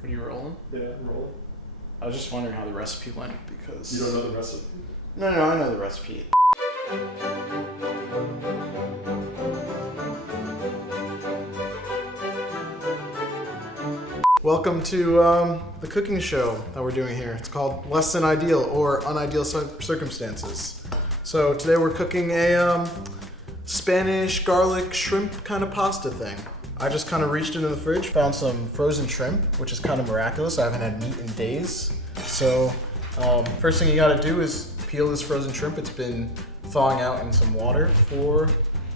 What are you rolling? Yeah, rolling. I was just wondering how the recipe went because... You don't know the recipe? No, I know the recipe. Welcome to the cooking show that we're doing here. It's called Less Than Ideal or Unideal Circumstances. So today we're cooking a Spanish garlic shrimp kind of pasta thing. I just kind of reached into the fridge, found some frozen shrimp, which is kind of miraculous. I haven't had meat in days. So first thing you gotta do is peel this frozen shrimp. It's been thawing out in some water for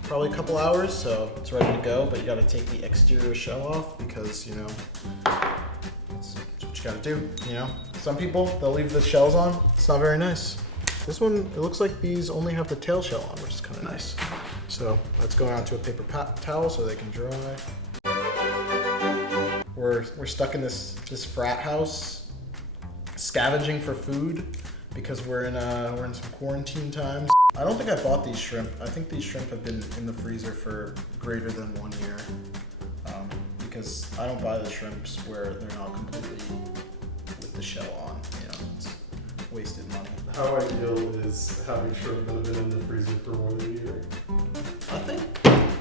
probably a couple hours, so it's ready to go, but you gotta take the exterior shell off because, you know, that's what you gotta do, you know? Some people, they'll leave the shells on. It's not very nice. This one, it looks like these only have the tail shell on, which is kind of nice. So let's go onto a paper towel so they can dry. We're stuck in this frat house, scavenging for food because we're in some quarantine times. I don't think I bought these shrimp. I think these shrimp have been in the freezer for greater than 1 year because I don't buy the shrimps where they're not completely with the shell on. You know, it's wasted money. How ideal is having shrimp that have been in the freezer for more than a year? I think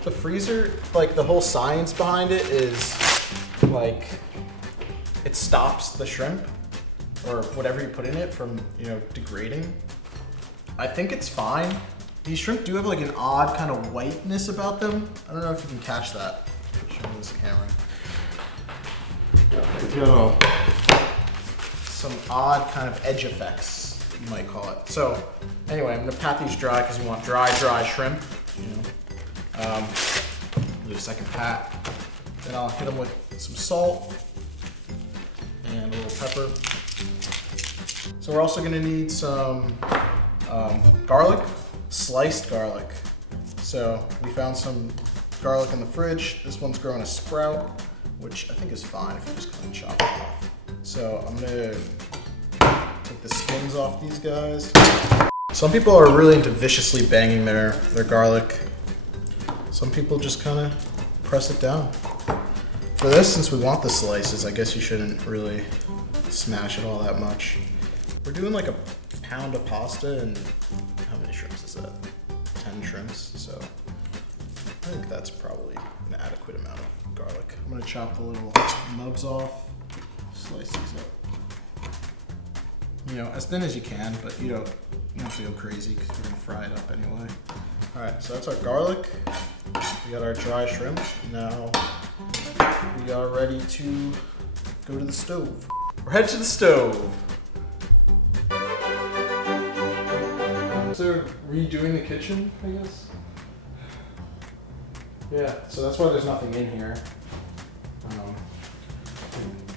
the freezer, like the whole science behind it is like it stops the shrimp or whatever you put in it from, you know, degrading. I think it's fine. These shrimp do have like an odd kind of whiteness about them. I don't know if you can catch that. Show me this camera. Yeah. Some odd kind of edge effects, you might call it. So anyway, I'm gonna pat these dry because you want dry shrimp. You know, do a second pat. Then I'll hit them with some salt and a little pepper. So we're also gonna need some garlic, sliced garlic. So we found some garlic in the fridge. This one's growing a sprout, which I think is fine if you just kind of chop it off. So I'm gonna take the skins off these guys. Some people are really into viciously banging their garlic. Some people just kind of press it down. For this, since we want the slices, I guess you shouldn't really smash it all that much. We're doing like a pound of pasta, and how many shrimps is that? 10 shrimps, so I think that's probably an adequate amount of garlic. I'm gonna chop the little nubs off, slice these up. You know, as thin as you can, but you don't have to go crazy because we're gonna fry it up anyway. All right, so that's our garlic. We got our dry shrimp. Now we are ready to go to the stove. We're headed to the stove. So redoing the kitchen, I guess? Yeah, so that's why there's nothing in here.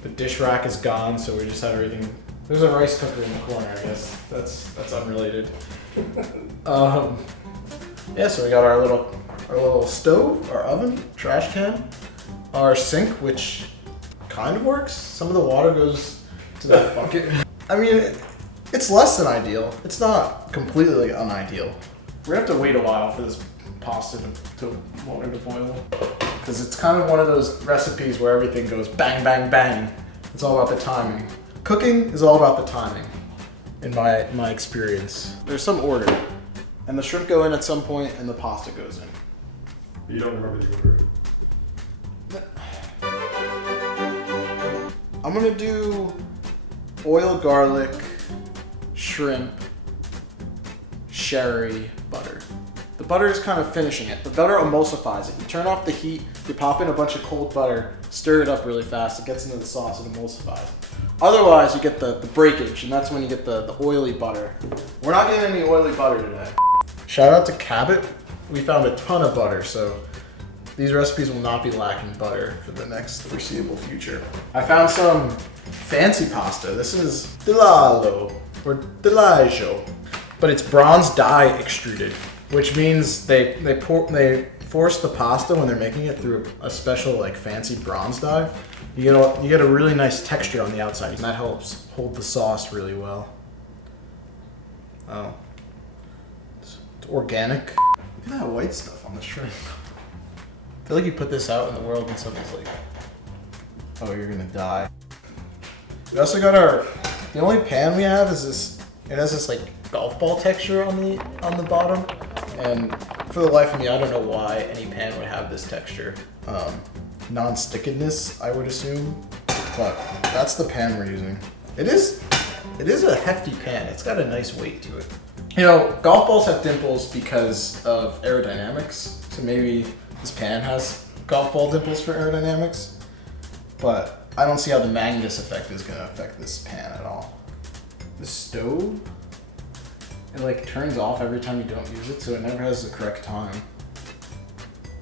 The dish rack is gone, so we just had everything. There's a rice cooker in the corner, I guess. That's unrelated. Yeah, so we got our little stove, our oven, trash can, our sink, which kind of works. Some of the water goes to that bucket. I mean, it's less than ideal. It's not completely unideal. We're gonna have to wait a while for this pasta to boil, because it's kind of one of those recipes where everything goes bang, bang, bang. It's all about the timing. Cooking is all about the timing, in my experience. There's some order, and the shrimp go in at some point, and the pasta goes in. You don't remember the order? I'm gonna do oil, garlic, shrimp, sherry, butter. The butter is kind of finishing it. The butter emulsifies it. You turn off the heat, you pop in a bunch of cold butter, stir it up really fast, it gets into the sauce, it emulsifies. Otherwise, you get the breakage, and that's when you get the oily butter. We're not getting any oily butter today. Shout out to Cabot. We found a ton of butter, so these recipes will not be lacking butter for the next foreseeable future. I found some fancy pasta. This is Dilalo, or Dilaggio, but it's bronze dye extruded, which means they force the pasta when they're making it through a special like fancy bronze dye. You get a really nice texture on the outside, and that helps hold the sauce really well. Oh, it's organic. Look at that white stuff on the shrimp. I feel like you put this out in the world and somebody's like, oh, you're gonna die. We also got the only pan we have is this, it has this like golf ball texture on the bottom. And for the life of me, I don't know why any pan would have this texture. Non-stickiness, I would assume, but that's the pan we're using. It is a hefty pan. It's got a nice weight to it. You know, golf balls have dimples because of aerodynamics, so maybe this pan has golf ball dimples for aerodynamics, but I don't see how the Magnus effect is gonna affect this pan at all. The stove, it like turns off every time you don't use it, so it never has the correct time.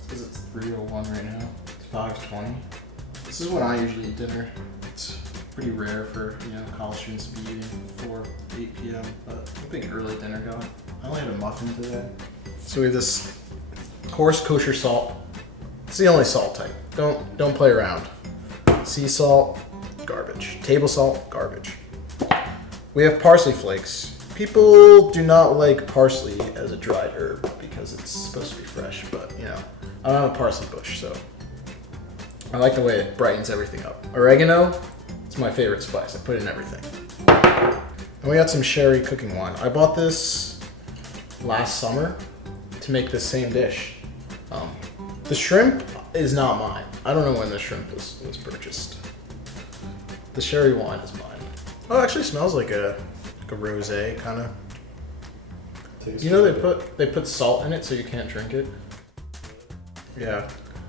Because it's 3:01 right now. It's 5:20. This is when I usually eat dinner. It's pretty rare for, you know, college students to be eating before 8 p.m. But I'm thinking early dinner going. I only had a muffin today. So we have this coarse kosher salt. It's the only salt type. Don't play around. Sea salt, garbage. Table salt, garbage. We have parsley flakes. People do not like parsley as a dried herb because it's supposed to be fresh, but you know, I don't have a parsley bush, so I like the way it brightens everything up. Oregano, it's my favorite spice. I put it in everything. And we got some sherry cooking wine. I bought this last summer to make the same dish. The shrimp is not mine. I don't know when the shrimp was purchased. The sherry wine is mine. Oh, it actually smells like a rosé kind of. You know they put salt in it so you can't drink it. Yeah,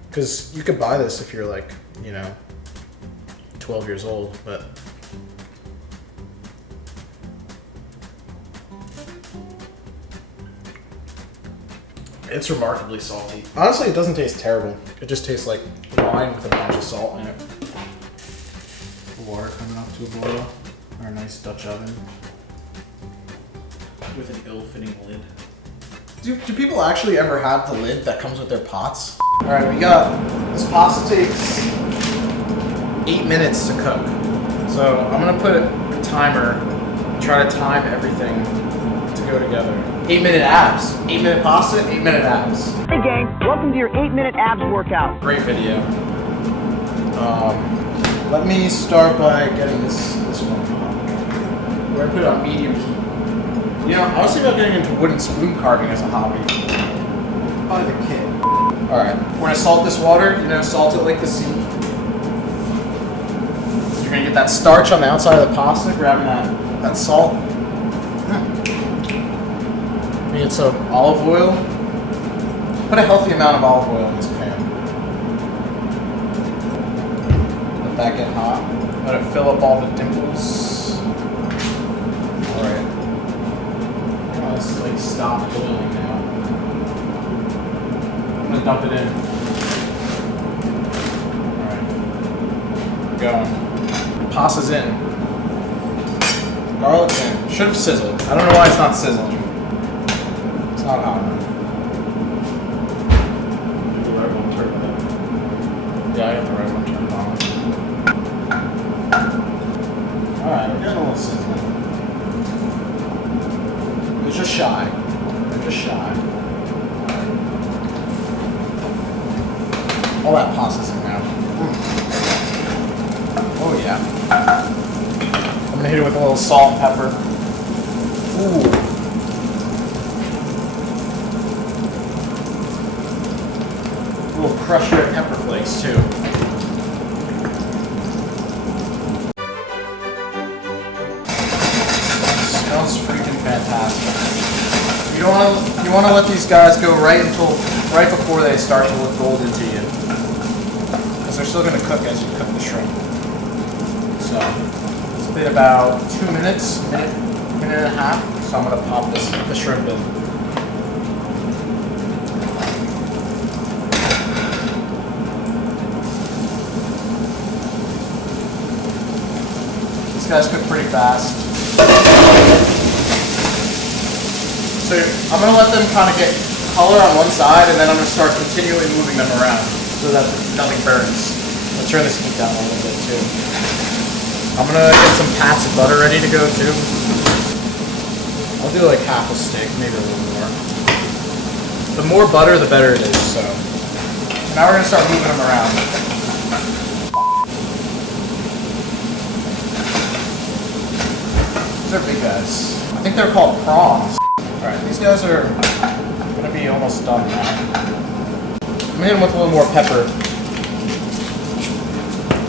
because you could buy this if you're like, you know, 12 years old, but it's remarkably salty. Honestly, it doesn't taste terrible. It just tastes like wine with a bunch of salt in it. Water coming up to a boil. Our nice Dutch oven with an ill-fitting lid. Do people actually ever have the lid that comes with their pots? All right, we got, this pasta takes 8 minutes to cook. So I'm gonna put a timer, try to time everything to go together. 8-minute abs. 8-minute pasta, 8-minute abs. Hey gang, welcome to your 8-minute abs workout. Great video. Let me start by getting this one on. We're gonna put it on medium heat. You know, I was thinking about getting into wooden spoon carving as a hobby. Probably the kid. Alright, we're gonna salt this water, you know, salt it like the sea. You're gonna get that starch on the outside of the pasta, grabbing that salt. You get some olive oil. Put a healthy amount of olive oil in this pan. Let that get hot. Let it fill up all the dimples. Alright. Let's like stop boiling now. I'm gonna dump it in. Alright. We're going. Pasta's in. Garlic's in. Should have sizzled. I don't know why it's not sizzling. It's not hot enough. Yeah, I got the right one turned on. Alright, we're getting a little sizzling. They're just shy. They're just shy. All that pasta's in now. Oh yeah. I'm gonna hit it with a little salt and pepper. Ooh. Little crushed red pepper flakes too. Smells freaking fantastic. You want to let these guys go right before they start to look golden to you, because they're still going to cook as you cook the shrimp. So it's been about 2 minutes, minute and a half. So I'm going to pop the shrimp in. These guys cook pretty fast. So I'm going to let them kind of get color on one side, and then I'm going to start continually moving them around so that nothing burns. I'll turn this heat down a little bit too. I'm going to get some pats of butter ready to go too. I'll do like half a stick, maybe a little more. The more butter, the better it is. So now we're going to start moving them around. are big guys. I think they're called prawns. Alright, these guys are gonna be almost done now. I'm gonna hit them with a little more pepper.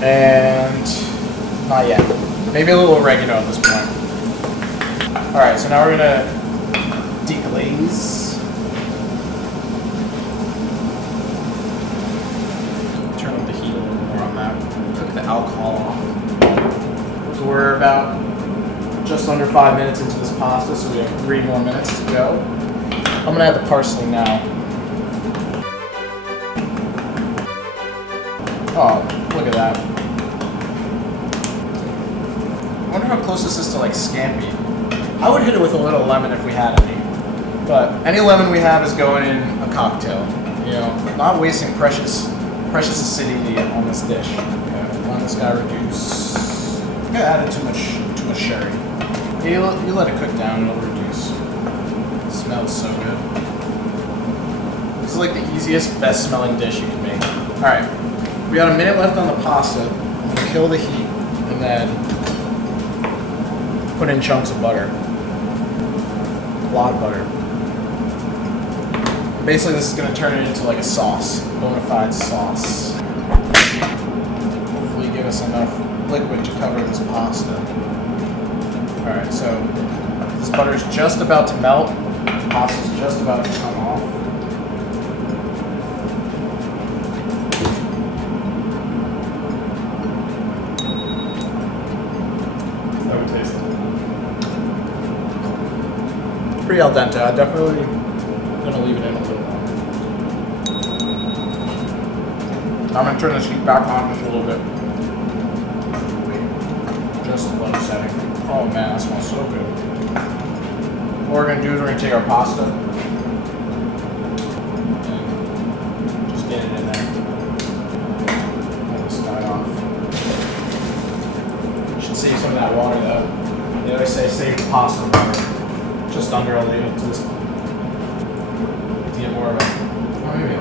And not yet. Maybe a little oregano at this point. Alright, so now we're gonna deglaze. Turn up the heat a little more on that. Cook the alcohol off. So we're about just under 5 minutes into this pasta, so we have 3 more minutes to go. I'm gonna add the parsley now. Oh, look at that. I wonder how close this is to like scampi. I would hit it with a little lemon if we had any. But any lemon we have is going in a cocktail. You know, not wasting precious acidity on this dish. Okay, let this guy reduce. I think I added too much sherry. You let it cook down, it'll reduce. It smells so good. This is like the easiest, best smelling dish you can make. Alright, we got a minute left on the pasta. I'm gonna kill the heat and then put in chunks of butter. A lot of butter. Basically this is gonna turn it into like a sauce, bona fide sauce. Hopefully give us enough liquid to cover this pasta. Alright, so this butter is just about to melt. The pasta's just about to come off. How would taste it? Pretty al dente. I definitely gonna leave it in a little longer. I'm gonna turn this heat back on just a little bit. Just a low setting. Oh man, that smells so good. What we're gonna do is we're gonna take our pasta and just get it in there. Pull this guy off. Should save some of that water though. They always say save the pasta water. Just under, I'll leave it to this to get more of it. Oh, maybe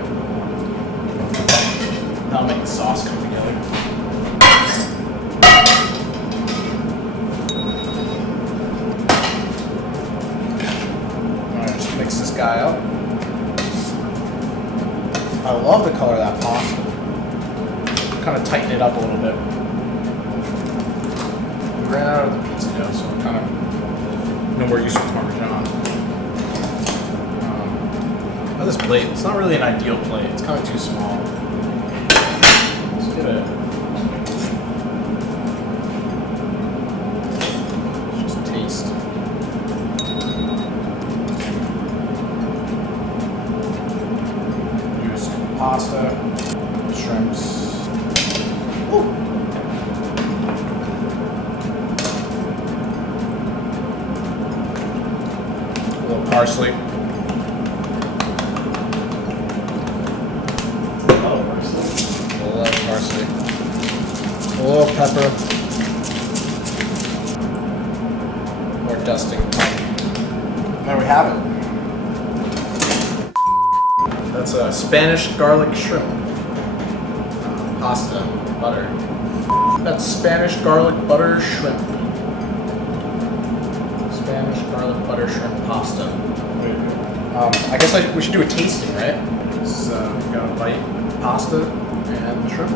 that'll make the sauce come together. Mix this guy up. I love the color of that pasta. Kind of tighten it up a little bit. We ran out of the pizza dough, so kind of no more use for Parmesan. This plate, it's not really an ideal plate. It's kind of too small. Let's get it. Let's just taste. Pasta, shrimps. Ooh. A little parsley. A little parsley. A little pepper. More dusting. There we have it. That's a Spanish garlic shrimp pasta butter. That's Spanish garlic butter shrimp. Spanish garlic butter shrimp pasta. I guess we should do a tasting, right? So we got a bite of pasta and the shrimp.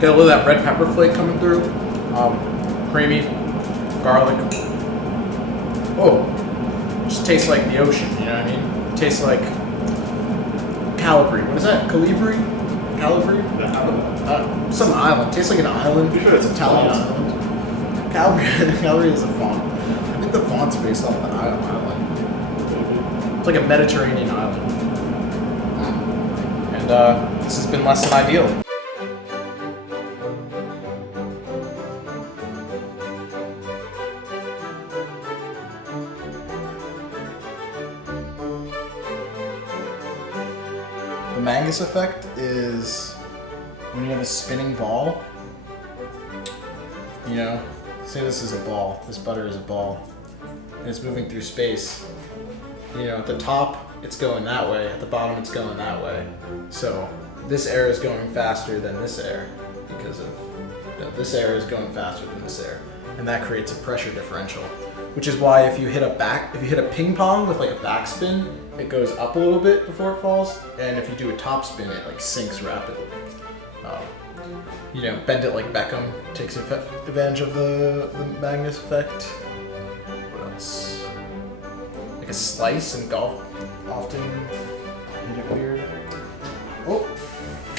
Get a little of that red pepper flake coming through. Creamy, garlic. Oh, just tastes like the ocean, you know what I mean? It tastes like Calabria. What is that? Calibri? Calabria? Some island. Tastes like an island. You sure it's Italian font? island. Calabria is a font. I think the font's based off an island. It's like a Mediterranean island. And this has been less than ideal. The Mangus effect is when you have a spinning ball, you know, say this is a ball, this butter is a ball, and it's moving through space. You know, at the top it's going that way, at the bottom it's going that way. So this air is going faster than this air because of this air is going faster than this air, and that creates a pressure differential. Which is why if you hit a ping pong with like a backspin, it goes up a little bit before it falls, and if you do a top spin, it like sinks rapidly. You know, Bend It Like Beckham takes advantage of the Magnus effect. What else? Like a slice in golf often hit it weird. Oh.